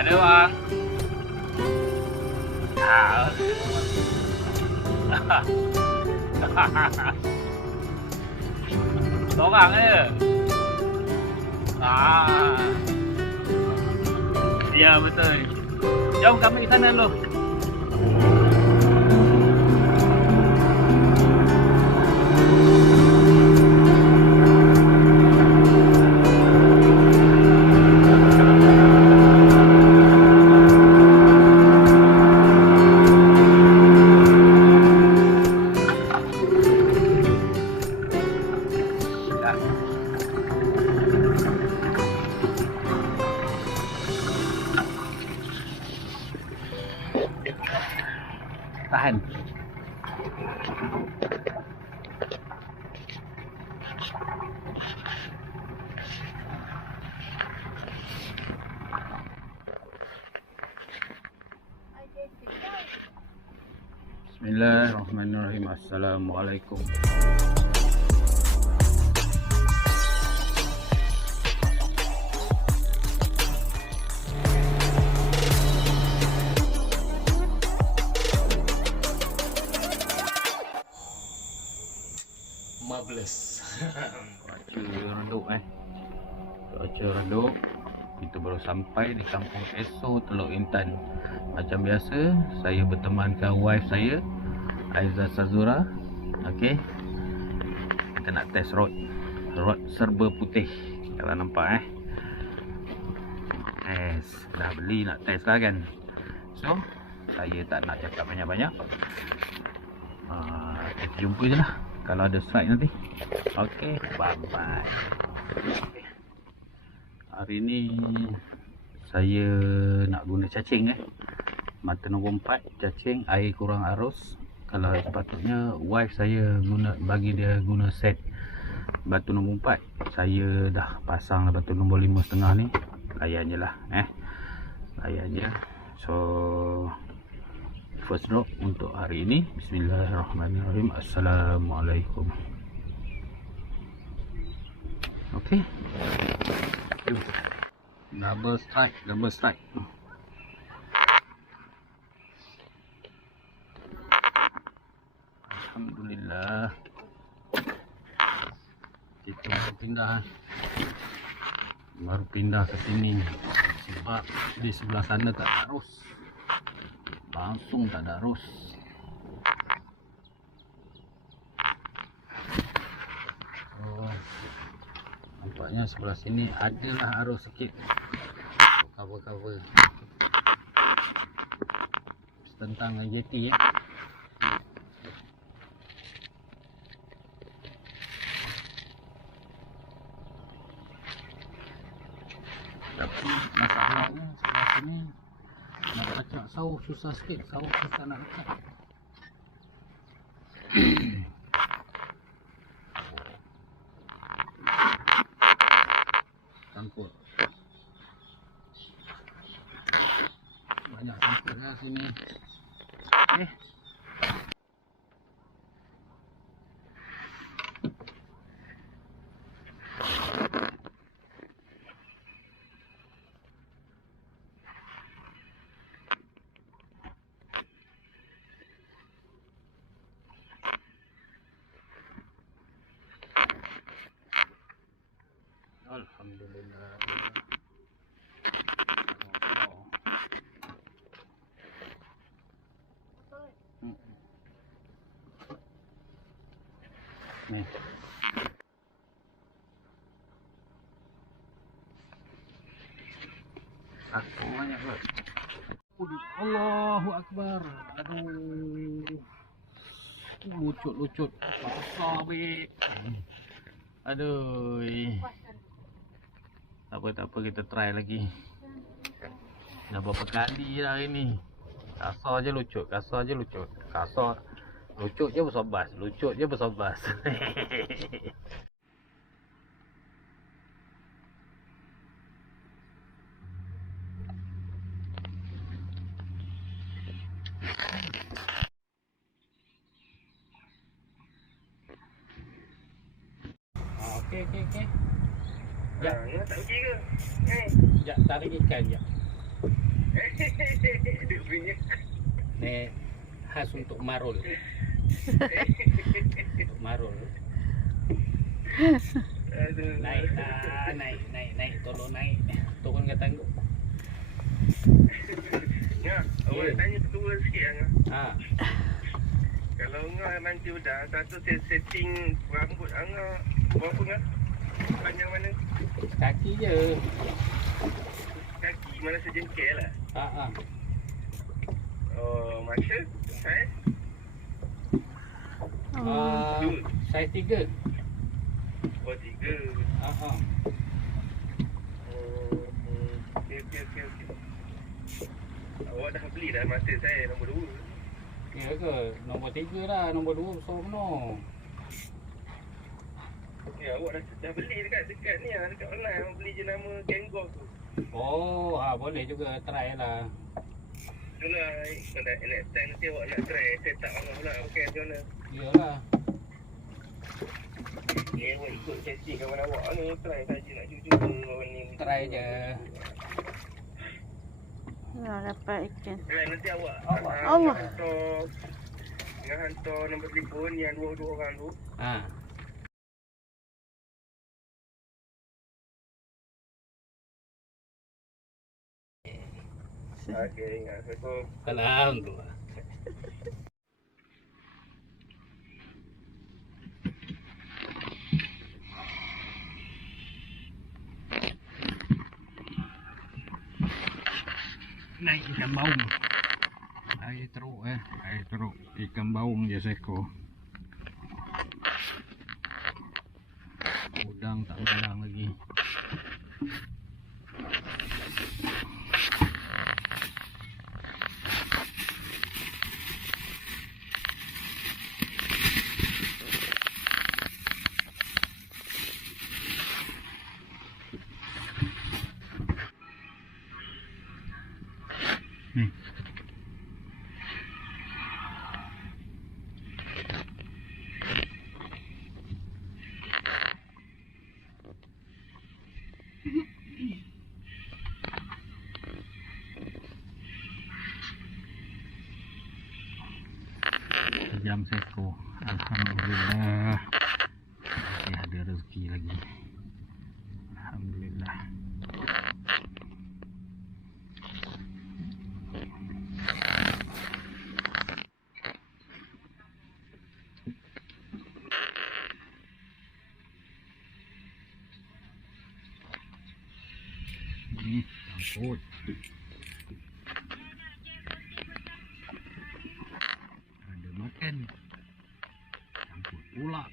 Ada bang. Ah. Seorang je. Ya betul. Jom kami ke sana dulu. Tahan. Bismillahirrahmanirrahim. Assalamualaikum. Marvelous. Cuaca redup Cuaca redup. Kita baru sampai di kampung Esso, Teluk Intan. Macam biasa, saya bertemankan wife saya, Aiza Sazura. Okey. Kita nak test road serba putih. Kalau nampak dah beli nak test lah kan. So, saya tak nak cakap banyak-banyak. Kita jumpa je lah kalau ada strike nanti. Okey, bye bye. Hari ni saya nak guna cacing mata nombor 4 cacing, air kurang arus. Kalau sepatutnya wife saya bagi dia guna set batu nombor 4. Saya dah pasang batu nombor 5.5 ni. Layan je lah layan je. So first drop untuk hari ini. Bismillahirrahmanirrahim. Assalamualaikum. Okey. Double strike. Alhamdulillah. Kita baru pindah ke sini sebab di sebelah sana tak ada arus. Langsung tak ada arus. Oh, nampaknya sebelah sini adalah arus sikit. Cover tentang JT tapi masalahnya sebelah sini nak kacak sawah susah sikit. Sawah susah nak kacak. Campur banyak campurnya sini. Alhamdulillah. Ni. Aku banyak kot. Allahu Akbar. Aduh. Lucut. Besar bik. Aduh. Tak apa kita try lagi. Dah berapa kali dah hari ni. Kasar je lucut. Kasar lucut je bersobas. Okey. Ya, tak okey ke? Ya, tarik ikan je. Dia punya. Ni khas untuk marul. Untuk marul. Aduh. Naik lah, naik, tolong naik. Turun ke tangga. Ngah, awak tanya ketua sikit Ngah. Ha. Kalau Ngah nanti udah satu setting rambut Ngah berapa Ngah? Panjang mana? Kaki je. Kaki mana sejengkil lah. Ha. Oh, masa? Saiz? Saiz 3. Oh, 3. Ha. Okey. Awak dah beli dah masa saya nombor 2. Ya ke? Nombor 3 lah, nombor 2 besar penuh. Ya, awak dah beli dekat ni lah, dekat online. Awak beli je nama Kangol tu. Oh, boleh juga try lah. Itulah, next time nanti awak nak try set up Angah pula. Okey, macam mana? Iyalah. Awak ikut setting kawan awak ni. Try saja nak cuba kawan ni. Try je. Dah dapat ikan. Nanti awak Allah. hantar nombor telefon yang dua orang tu. Ha. Okey, Assalamualaikum. Alhamdulillah. Naik ikan baung. Air teruk air teruk. Ikan baung je seekor. Udang tak udang lagi. Jam seko. Alhamdulillah. Masih ada rezeki lagi. Alhamdulillah. Ini campur. Ada makan. Campur pula.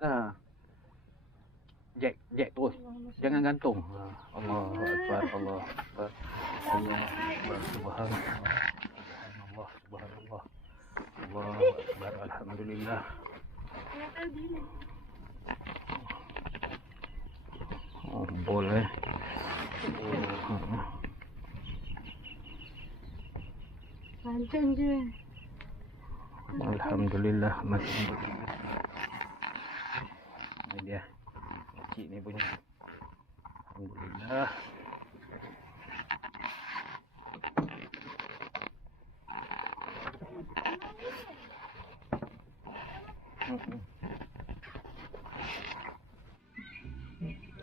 Ha. Jack terus. Jangan gantung. Allahu Akbar, Allahu Akbar. Allahu Akbar, subhanallah. Subhanallah. Allahu Akbar, alhamdulillah. Oh, boleh. Panjang je. Alhamdulillah masih ini dia kecil ni punya. Alhamdulillah.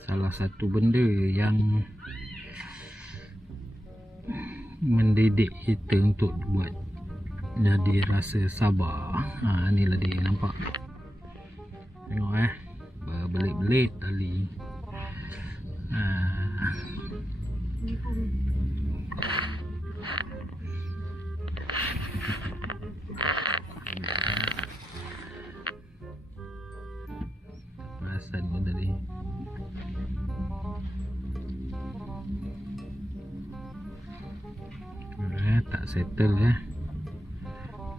Salah satu benda yang mendidik kita untuk buat jadi rasa sabar. Inilah dia, nampak. belit tali. Perasan pun tadi. Tak settle ya.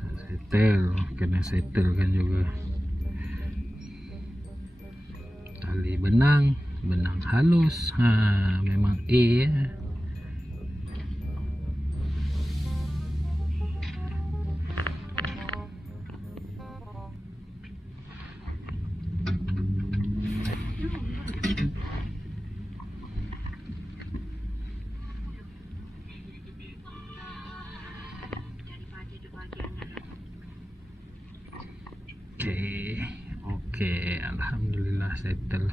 Tak settle, kena settlekan juga. Tali benang halus. Memang A ya. Okey, alhamdulillah settle.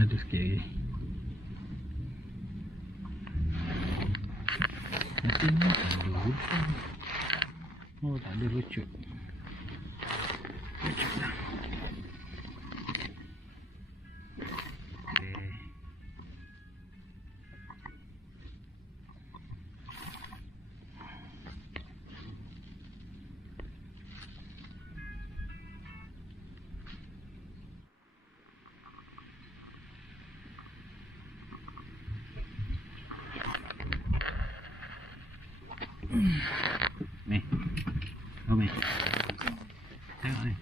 Ada sikit lagi. Nanti ni tak ada lucut. Oh, tak ada lucut. Lucut lah. Okey. Ni. Rumi. Tengok ni.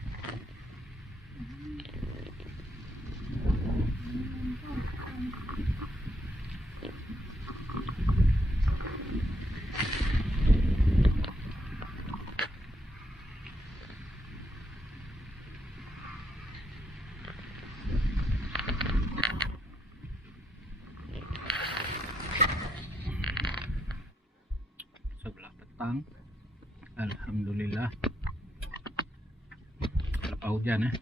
Sebelah petang, alhamdulillah. Lepas hujan alhamdulillah.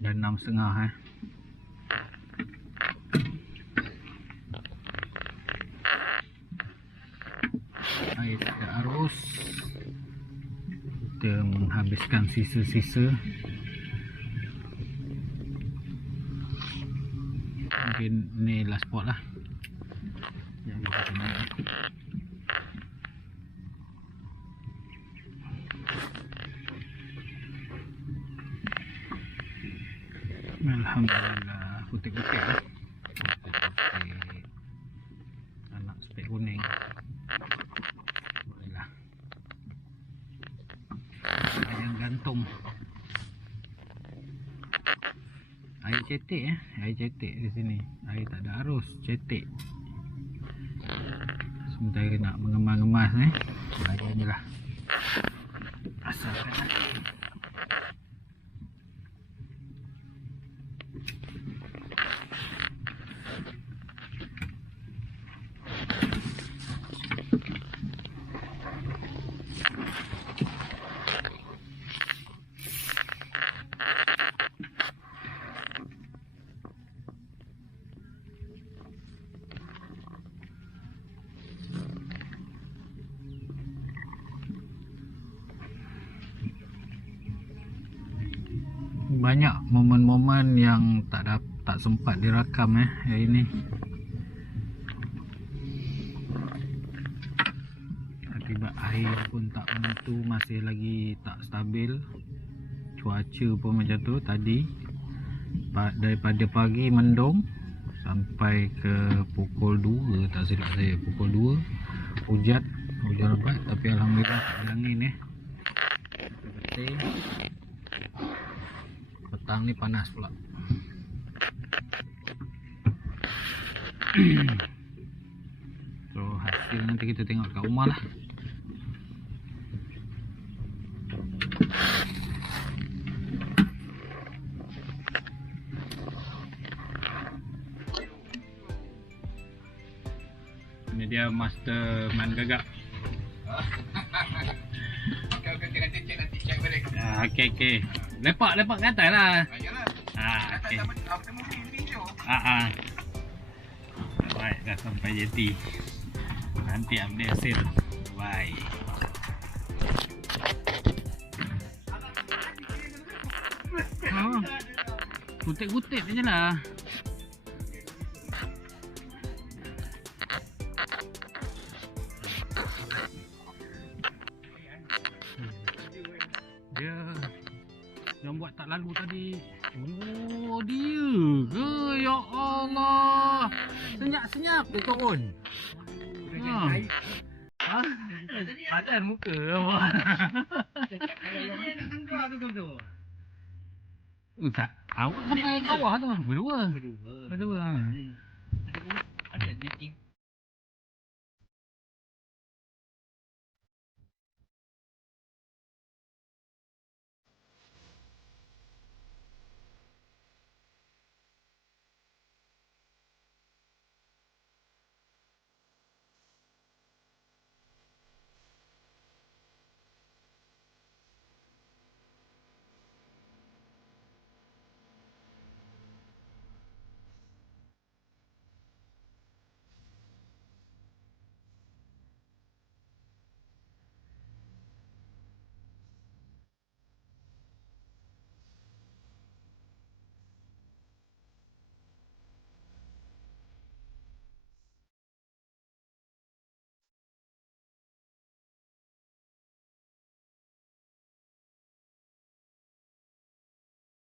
Dan 6.30 air tak ada arus. Kita menghabiskan sisa-sisa. Mungkin ni last spot lah yang kita naik. Alhamdulillah, putih-putih lah. Putih-putih. Anak spek kuning. Boleh lah. Ayam gantung. Air cetek air cetek di sini. Air tak ada arus, cetek. Sementara nak mengemas-ngemas belajar je lah. Asalkan banyak momen-momen yang tak sempat direkam hari ni. Akibat air pun tak menentu, masih lagi tak stabil. Cuaca pun macam tu tadi. Daripada pagi mendung sampai ke pukul 2, tak silap saya, pukul 2 hujan lebat, tapi alhamdulillah tak ada angin betul. Petang ni panas pula. So hasil nanti kita tengok kat rumah lah. Ini dia master man gagak. Okey, nanti cek balik. Okey. Lepak ke atas lah. Ayolah. Ha. okey. Baik, dah sampai jeti. Nanti update hasil. Bye. Kutip-kutip je lah. Dia yang buat tak lalu tadi. Oh, dia ke? Ya Allah. Senyap-senyap dia turun. Padan muka apa? Tak. Awak sampai bawah tu. Berdua. Ada